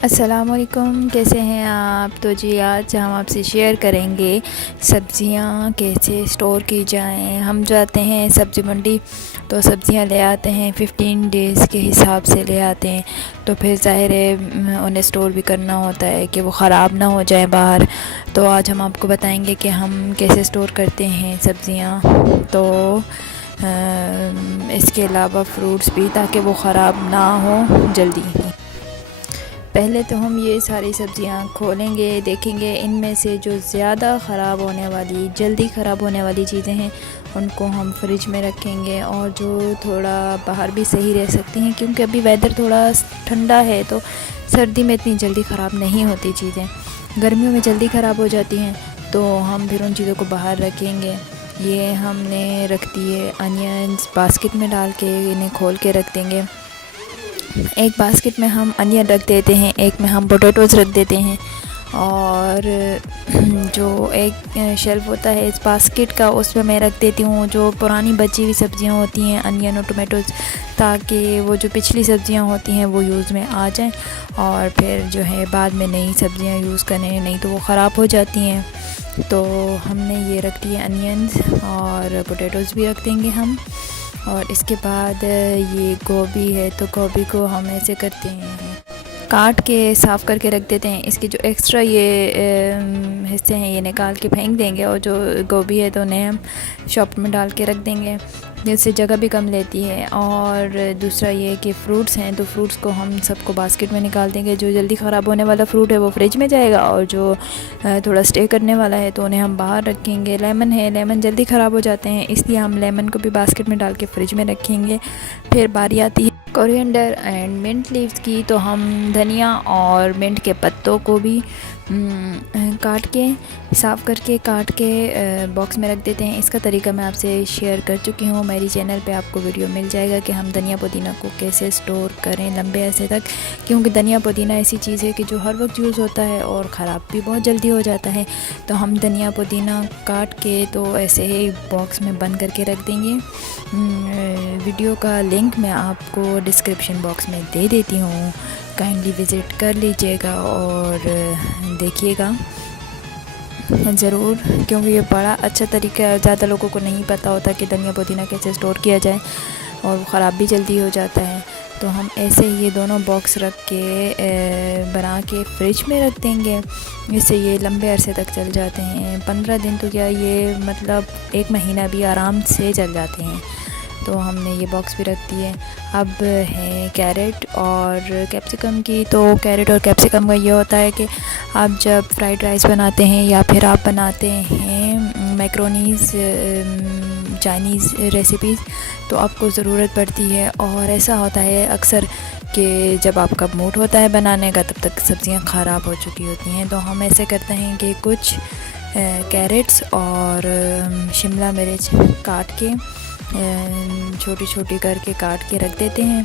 अस्सलामुअलैकुम, कैसे हैं आप। तो जी आज हम आपसे शेयर करेंगे सब्ज़ियाँ कैसे स्टोर की जाएं। हम जाते हैं सब्ज़ी मंडी तो सब्ज़ियाँ ले आते हैं, 15 डेज़ के हिसाब से ले आते हैं। तो फिर ज़ाहिर है उन्हें स्टोर भी करना होता है कि वो ख़राब ना हो जाए बाहर। तो आज हम आपको बताएंगे कि हम कैसे स्टोर करते हैं सब्ज़ियाँ। तो इसके अलावा फ्रूट्स भी, ताकि वो ख़राब ना हो जल्दी। पहले तो हम ये सारी सब्ज़ियाँ खोलेंगे, देखेंगे इनमें से जो ज़्यादा ख़राब होने वाली, जल्दी ख़राब होने वाली चीज़ें हैं उनको हम फ्रिज में रखेंगे, और जो थोड़ा बाहर भी सही रह सकती हैं क्योंकि अभी वेदर थोड़ा ठंडा है तो सर्दी में इतनी जल्दी ख़राब नहीं होती चीज़ें, गर्मियों में जल्दी ख़राब हो जाती हैं। तो हम फिर उन चीज़ों को बाहर रखेंगे। ये हमने रख दिए अनियंस बास्केट में डाल के, इन्हें खोल के रख देंगे। एक बास्केट में हम अनियन रख देते हैं, एक में हम पोटैटोज़ रख देते हैं, और जो एक शेल्फ़ होता है इस बास्केट का उसमें मैं रख देती हूँ जो पुरानी बची हुई सब्ज़ियाँ होती हैं, अनियन और टोमेटोज़, ताकि वो जो पिछली सब्ज़ियाँ होती हैं वो यूज़ में आ जाएं, और फिर जो है बाद में नई सब्ज़ियाँ यूज़ करें, नहीं तो वो ख़राब हो जाती हैं। तो हमने ये रख दिए अनियंस, और पोटैटोज़ भी रख देंगे हम। और इसके बाद ये गोभी है तो गोभी को हम ऐसे करते हैं, काट के साफ़ करके रख देते हैं। इसके जो एक्स्ट्रा ये हिस्से हैं ये निकाल के फेंक देंगे, और जो गोभी है तो उन्हें हम शॉप में डाल के रख देंगे, जिससे जगह भी कम लेती है। और दूसरा ये कि फ़्रूट्स हैं तो फ्रूट्स को हम सबको बास्केट में निकाल देंगे। जो जल्दी ख़राब होने वाला फ्रूट है वो फ्रिज में जाएगा, और जो थोड़ा स्टे करने वाला है तो उन्हें हम बाहर रखेंगे। लेमन है, लेमन जल्दी ख़राब हो जाते हैं, इसलिए हम लेमन को भी बास्केट में डाल के फ्रिज में रखेंगे। फिर बारी आती है कोरिएंडर एंड मिंट लीव्स की, तो हम धनिया और मिंट के पत्तों को भी काट के, साफ़ करके काट के बॉक्स में रख देते हैं। इसका तरीका मैं आपसे शेयर कर चुकी हूँ, मेरी चैनल पे आपको वीडियो मिल जाएगा कि हम धनिया पुदीना को कैसे स्टोर करें लंबे अरसे तक, क्योंकि धनिया पुदीना ऐसी चीज़ है कि जो हर वक्त यूज़ होता है और ख़राब भी बहुत जल्दी हो जाता है। तो हम धनिया पुदीना काट के तो ऐसे ही बॉक्स में बंद करके रख देंगे। वीडियो का लिंक मैं आपको डिस्क्रिप्शन बॉक्स में दे देती हूँ, काइंडली विज़िट कर लीजिएगा और देखिएगा ज़रूर, क्योंकि ये बड़ा अच्छा तरीका है। ज़्यादा लोगों को नहीं पता होता कि धनिया पुदीना कैसे स्टोर किया जाए, और वो ख़राब भी जल्दी हो जाता है। तो हम ऐसे ही ये दोनों बॉक्स रख के बना के फ्रिज में रख देंगे, इससे ये लंबे अरसे तक चल जाते हैं। 15 दिन तो क्या, ये मतलब 1 महीना भी आराम से चल जाते हैं। तो हमने ये बॉक्स भी रख दिए। अब है कैरेट और कैप्सिकम की। तो कैरेट और कैप्सिकम का ये होता है कि आप जब फ्राइड राइस बनाते हैं या फिर आप बनाते हैं मैक्रोनीज़, चाइनीज़ रेसिपीज़, तो आपको ज़रूरत पड़ती है। और ऐसा होता है अक्सर कि जब आपका मूड होता है बनाने का तब तक सब्ज़ियां ख़राब हो चुकी होती हैं। तो हम ऐसे करते हैं कि कुछ कैरेट्स और शिमला मिर्च काट के, छोटी छोटी करके काट के रख देते हैं,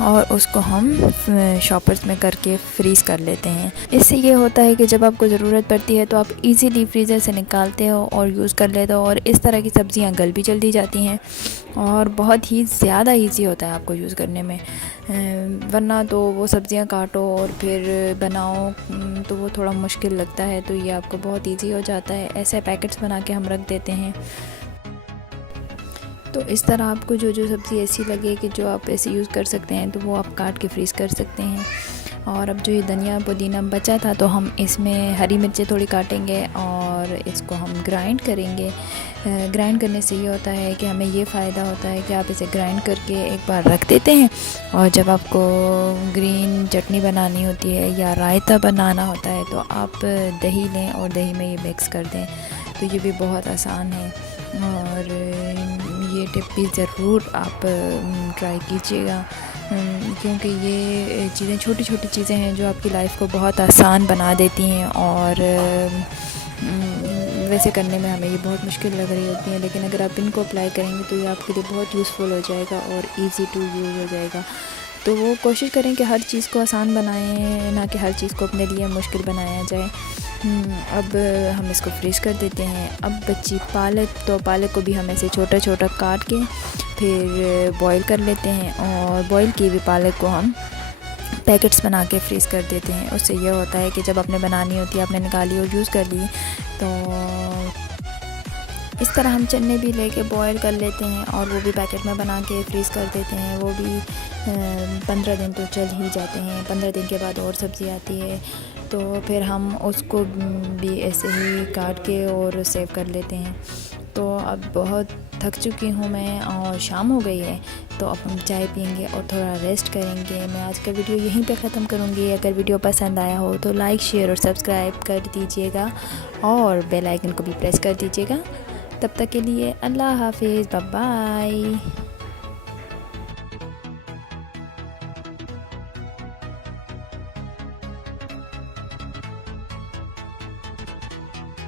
और उसको हम शॉपर्स में करके फ्रीज़ कर लेते हैं। इससे ये होता है कि जब आपको ज़रूरत पड़ती है तो आप इजीली फ्रीज़र से निकालते हो और यूज़ कर लेते हो, और इस तरह की सब्ज़ियां गल भी जल्दी जाती हैं, और बहुत ही ज़्यादा इजी होता है आपको यूज़ करने में। वरना तो वो सब्ज़ियां काटो और फिर बनाओ तो वो थोड़ा मुश्किल लगता है। तो ये आपको बहुत ईजी हो जाता है। ऐसे पैकेट्स बना के हम रख देते हैं। तो इस तरह आपको जो जो सब्ज़ी ऐसी लगे कि जो आप ऐसे यूज़ कर सकते हैं तो वो आप काट के फ्रीज़ कर सकते हैं। और अब जो ये धनिया पुदीना बचा था तो हम इसमें हरी मिर्चें थोड़ी काटेंगे और इसको हम ग्राइंड करेंगे। ग्राइंड करने से ये होता है कि हमें ये फ़ायदा होता है कि आप इसे ग्राइंड करके एक बार रख देते हैं, और जब आपको ग्रीन चटनी बनानी होती है या रायता बनाना होता है तो आप दही लें और दही में ये मिक्स कर दें। तो ये भी बहुत आसान है, और ये टिप भी ज़रूर आप ट्राई कीजिएगा, क्योंकि ये चीज़ें, छोटी छोटी चीज़ें हैं जो आपकी लाइफ को बहुत आसान बना देती हैं। और वैसे करने में हमें ये बहुत मुश्किल लग रही होती हैं, लेकिन अगर आप इनको अप्लाई करेंगे तो ये आपके लिए बहुत यूज़फुल हो जाएगा और इजी टू यूज़ हो जाएगा। तो वो कोशिश करें कि हर चीज़ को आसान बनाएं, ना कि हर चीज़ को अपने लिए मुश्किल बनाया जाए। अब हम इसको फ्रीज़ कर देते हैं। अब बची पालक, तो पालक को भी हम ऐसे छोटा छोटा काट के फिर बॉईल कर लेते हैं, और बॉईल की हुई पालक को हम पैकेट्स बना के फ्रीज़ कर देते हैं। उससे ये होता है कि जब आपने बनानी होती है, आपने निकाली और यूज़ कर ली, तो इस तरह हम चने भी लेके बॉयल कर लेते हैं और वो भी पैकेट में बना के फ्रीज़ कर देते हैं। वो भी 15 दिन तो चल ही जाते हैं। 15 दिन के बाद और सब्ज़ी आती है, तो फिर हम उसको भी ऐसे ही काट के और सेव कर लेते हैं। तो अब बहुत थक चुकी हूँ मैं और शाम हो गई है, तो अब हम चाय पियेंगे और थोड़ा रेस्ट करेंगे। मैं आज का वीडियो यहीं पे ख़त्म करूँगी। अगर वीडियो पसंद आया हो तो लाइक, शेयर और सब्सक्राइब कर दीजिएगा और बेल आइकन को भी प्रेस कर दीजिएगा। तब तक के लिए अल्लाह हाफिज़, बाय बाय।